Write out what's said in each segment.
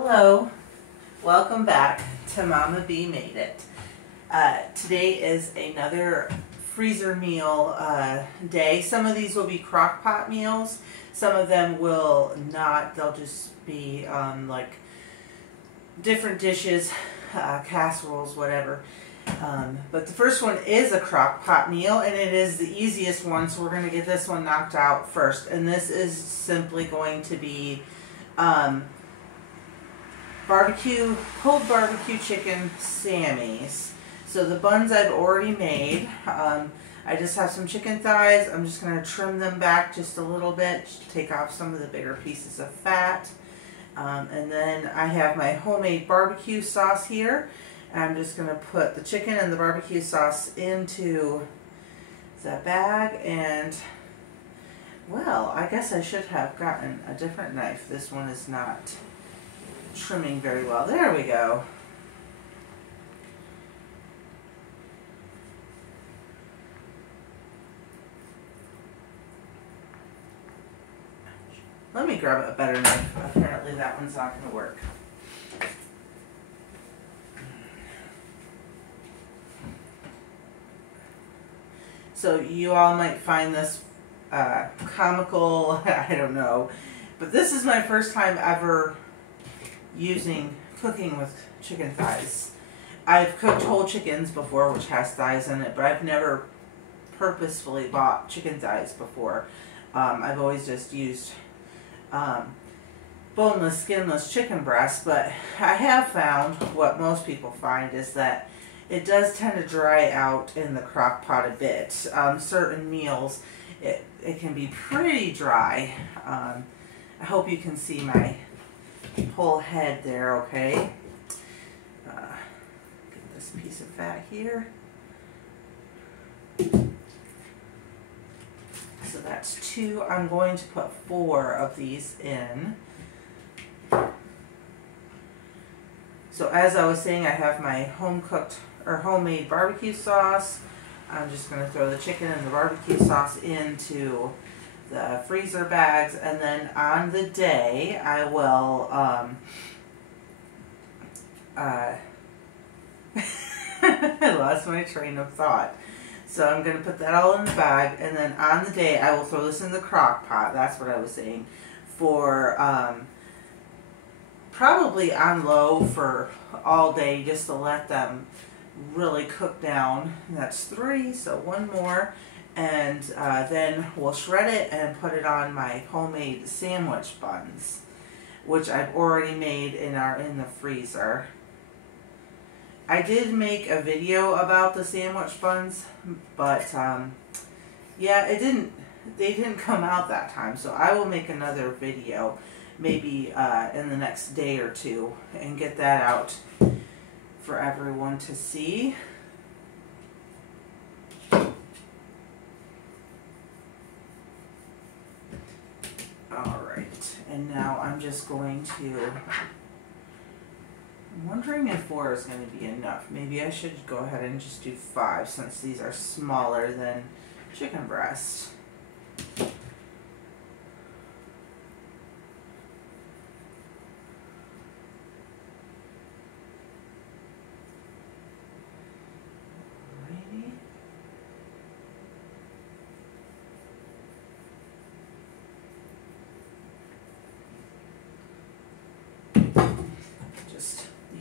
Hello, welcome back to Mama B Made It. Today is another freezer meal day. Some of these will be crock pot meals, some of them will not. They'll just be like different dishes, casseroles, whatever. But the first one is a crock pot meal, and it is the easiest one, so we're going to get this one knocked out first. And this is simply going to be pulled barbecue chicken Sammys. So the buns I've already made. I just have some chicken thighs. I'm just going to trim them back just a little bit, take off some of the bigger pieces of fat. And then I have my homemade barbecue sauce here. And I'm just going to put the chicken and the barbecue sauce into the bag. And, well, I guess I should have gotten a different knife. This one is not trimming very well. There we go. Let me grab a better knife. Apparently that one's not going to work. So you all might find this comical, I don't know, but this is my first time ever cooking with chicken thighs. I've cooked whole chickens before, which has thighs in it, but I've never purposefully bought chicken thighs before. I've always just used boneless, skinless chicken breasts, but I have found what most people find is that it does tend to dry out in the crock pot a bit. Certain meals, it can be pretty dry. I hope you can see my whole head there, okay? Get this piece of fat here. So that's 2. I'm going to put 4 of these in. So as I was saying, I have my homemade barbecue sauce. I'm just going to throw the chicken and the barbecue sauce into the freezer bags, and then on the day I will I lost my train of thought. So I'm going to put that all in the bag, and then on the day I will throw this in the crock pot. That's what I was saying, for probably on low for all day, just to let them really cook down. And that's 3, so 1 more. And then we'll shred it and put it on my homemade sandwich buns, which I've already made and are in the freezer. I did make a video about the sandwich buns, but yeah, they didn't come out that time. So I will make another video, maybe in the next day or 2, and get that out for everyone to see. Alright, and now I'm just going to, I'm wondering if 4 is going to be enough. Maybe I should go ahead and just do 5, since these are smaller than chicken breast.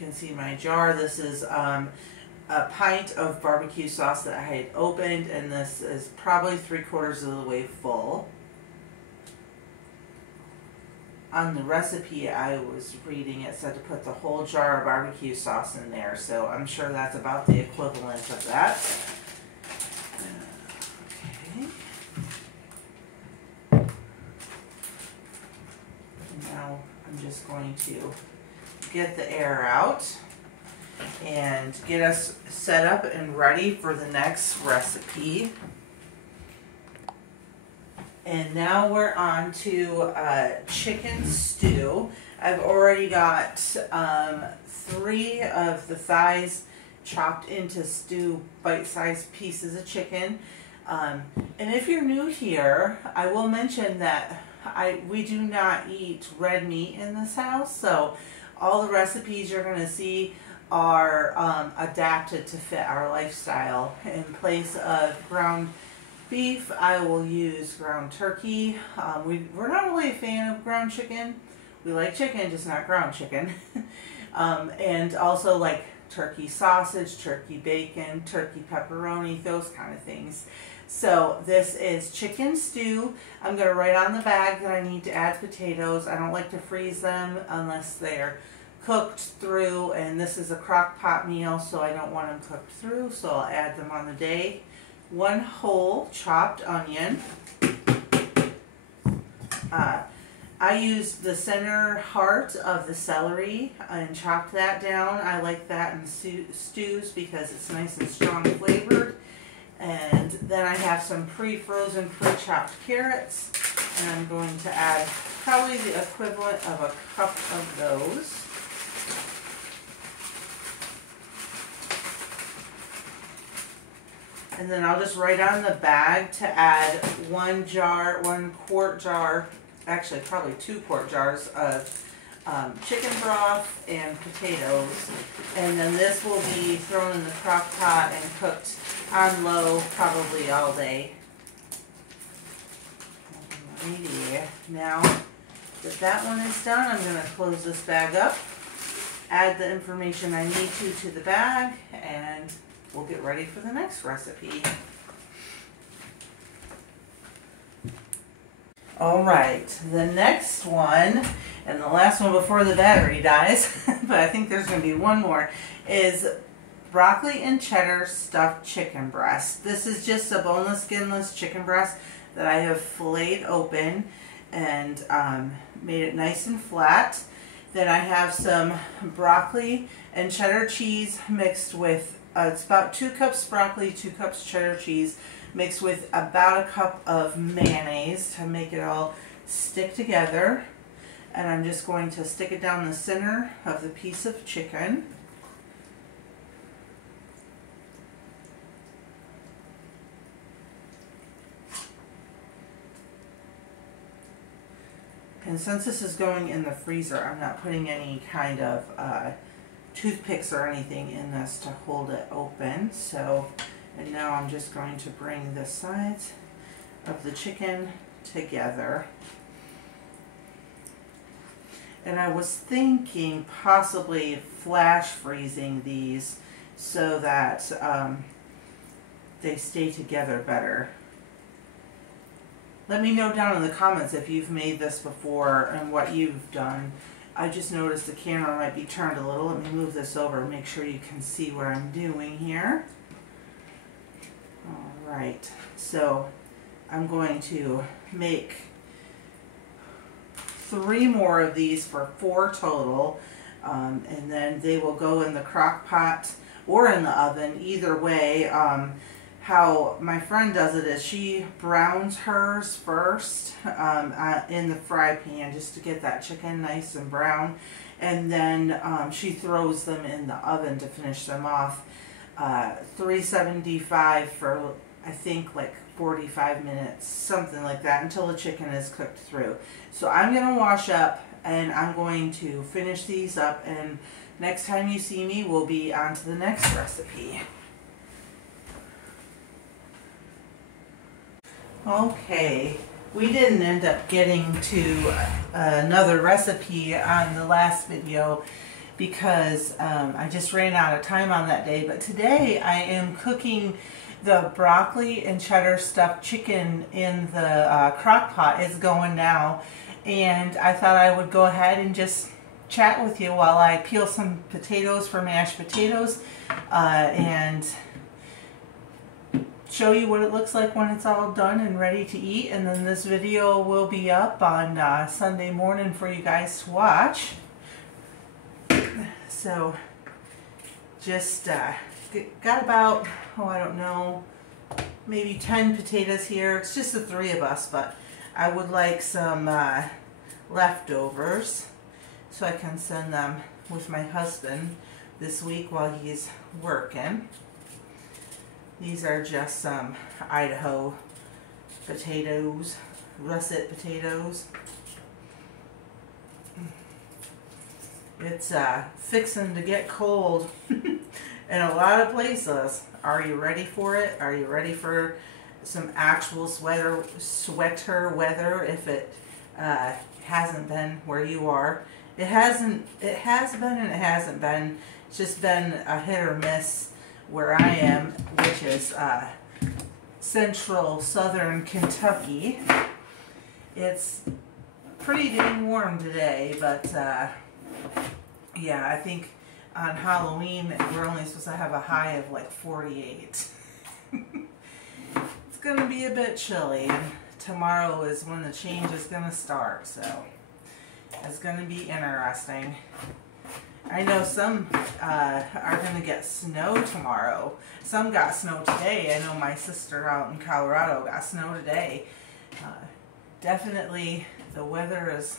You can see my jar. This is a pint of barbecue sauce that I had opened, and this is probably 3/4 of the way full. On the recipe I was reading, it said to put the whole jar of barbecue sauce in there, so I'm sure that's about the equivalent of that. Okay. Now I'm just going to get the air out and get us set up and ready for the next recipe. And now we're on to chicken stew. I've already got 3 of the thighs chopped into stew, bite-sized pieces of chicken. And if you're new here, I will mention that we do not eat red meat in this house, so All the recipes you're going to see are adapted to fit our lifestyle. In place of ground beef, I will use ground turkey. We're not really a fan of ground chicken. We like chicken, just not ground chicken. And also like turkey sausage, turkey bacon, turkey pepperoni, those kind of things. So this is chicken stew. I'm going to write on the bag that I need to add potatoes. I don't like to freeze them unless they're cooked through, and this is a crock pot meal, so I don't want them cooked through, so I'll add them on the day. 1 whole chopped onion. I used the center heart of the celery and chopped that down. I like that in stews because it's nice and strong flavored. And then I have some pre-frozen, pre-chopped carrots, and I'm going to add probably the equivalent of a cup of those. And then I'll just write on the bag to add 1 quart jar, actually probably 2 quart jars of chicken broth and potatoes. And then this will be thrown in the crock pot and cooked on low probably all day. Alrighty, now that that one is done, I'm going to close this bag up, add the information I need to the bag, and we'll get ready for the next recipe. Alright, the next one, and the last one before the battery dies, but I think there's going to be one more, is broccoli and cheddar stuffed chicken breast. This is just a boneless, skinless chicken breast that I have filleted open and made it nice and flat. Then I have some broccoli and cheddar cheese mixed with, it's about 2 cups broccoli, 2 cups cheddar cheese, mixed with about a cup of mayonnaise to make it all stick together. And I'm just going to stick it down the center of the piece of chicken. And since this is going in the freezer, I'm not putting any kind of toothpicks or anything in this to hold it open. So, and now I'm just going to bring the sides of the chicken together. And I was thinking possibly flash freezing these so that they stay together better. Let me know down in the comments if you've made this before and what you've done. I just noticed the camera might be turned a little. Let me move this over and make sure you can see what I'm doing here. Alright, so I'm going to make 3 more of these for 4 total, and then they will go in the crock pot or in the oven, either way. How my friend does it is she browns hers first in the fry pan just to get that chicken nice and brown, and then she throws them in the oven to finish them off. 375 for I think like 45 minutes, something like that, until the chicken is cooked through. So I'm going to wash up and I'm going to finish these up, and next time you see me we'll be on to the next recipe. Okay, we didn't end up getting to another recipe on the last video because I just ran out of time on that day, but today I am cooking the broccoli and cheddar stuffed chicken in the crock pot. It's going now, and I thought I would go ahead and just chat with you while I peel some potatoes for mashed potatoes and show you what it looks like when it's all done and ready to eat. And then this video will be up on Sunday morning for you guys to watch. So just got about, oh I don't know, maybe 10 potatoes here. It's just the 3 of us, but I would like some leftovers so I can send them with my husband this week while he's working. These are just some Idaho potatoes, russet potatoes. It's fixing to get cold in a lot of places. Are you ready for it? Are you ready for some actual sweater weather if it hasn't been where you are? It has been and it hasn't been. It's just been a hit or miss where I am, which is central southern Kentucky. It's pretty dang warm today, but yeah, I think on Halloween we're only supposed to have a high of like 48. It's going to be a bit chilly, and tomorrow is when the change is going to start, so it's going to be interesting. I know some are going to get snow tomorrow. Some got snow today. I know my sister out in Colorado got snow today. Definitely the weather is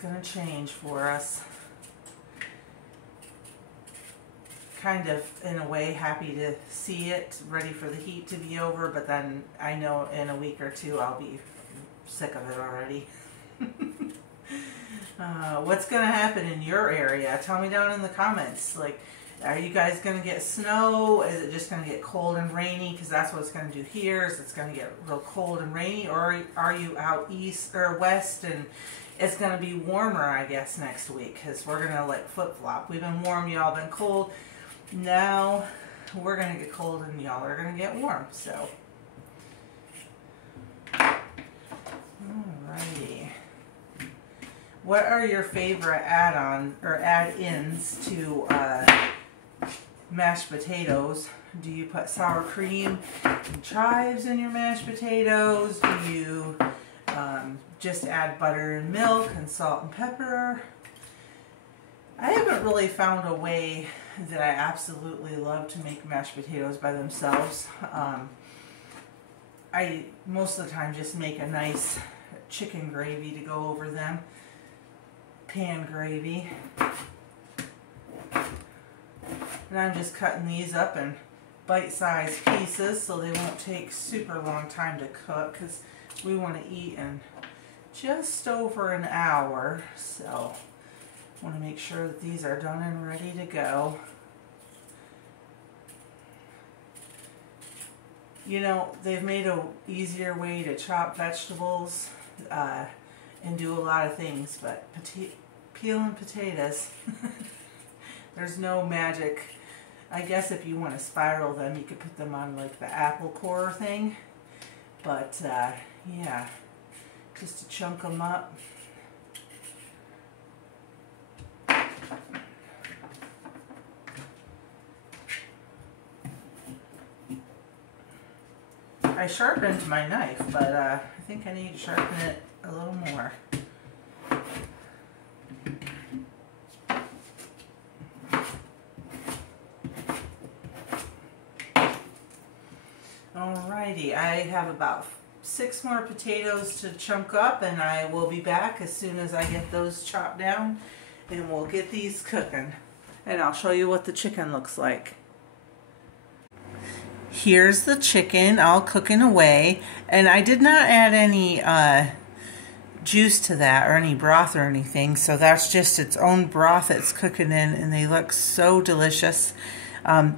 going to change for us. Kind of, in a way, happy to see it, ready for the heat to be over, but then I know in a week or two I'll be sick of it already. What's going to happen in your area? Tell me down in the comments. Like, are you guys going to get snow? Is it just going to get cold and rainy? Because that's what it's going to do here. Is it's going to get real cold and rainy? Or are you out east or west and it's going to be warmer, I guess, next week? Because we're going to like flip-flop. We've been warm, y'all been cold. Now we're going to get cold and y'all are going to get warm. So, alrighty. What are your favorite add-on or add-ins to mashed potatoes? Do you put sour cream and chives in your mashed potatoes? Do you just add butter and milk and salt and pepper? I haven't really found a way that I absolutely love to make mashed potatoes by themselves. I most of the time just make a nice chicken gravy to go over them. Pan gravy. And I'm just cutting these up in bite-sized pieces so they won't take super long time to cook, because we want to eat in just over an hour. So I want to make sure that these are done and ready to go. You know, they've made an easier way to chop vegetables and do a lot of things, but peeling potatoes, there's no magic. I guess if you want to spiral them, you could put them on like the apple core thing, but yeah, just to chunk them up. I sharpened my knife, but I think I need to sharpen it a little more. Alrighty, I have about 6 more potatoes to chunk up, and I will be back as soon as I get those chopped down, and we'll get these cooking. And I'll show you what the chicken looks like. Here's the chicken all cooking away, and I did not add any juice to that or any broth or anything, so that's just its own broth it's cooking in, and they look so delicious.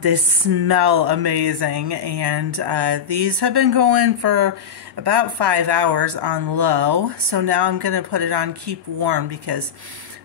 They smell amazing, and these have been going for about 5 hours on low, so now I'm going to put it on keep warm because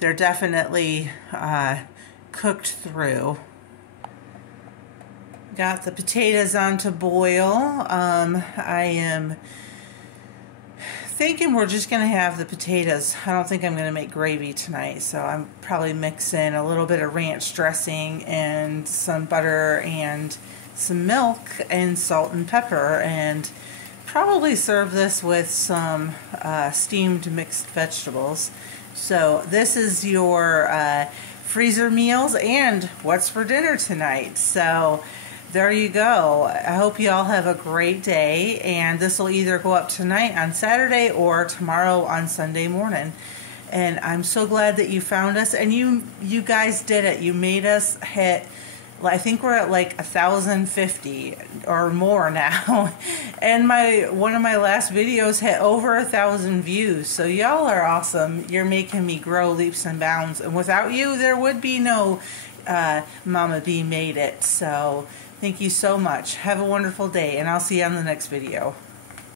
they're definitely cooked through. Got the potatoes on to boil. I am thinking we're just going to have the potatoes. I don't think I'm going to make gravy tonight, so I'm probably mixing a little bit of ranch dressing and some butter and some milk and salt and pepper, and probably serve this with some steamed mixed vegetables. So this is your freezer meals and what's for dinner tonight. So there you go. I hope you all have a great day, and this will either go up tonight on Saturday or tomorrow on Sunday morning. And I'm so glad that you found us, and you guys did it. You made us hit I think we're at like 1,050 or more now. And one of my last videos hit over 1,000 views. So y'all are awesome. You're making me grow leaps and bounds. And without you, there would be no Mama B Made It. So thank you so much. Have a wonderful day, and I'll see you on the next video.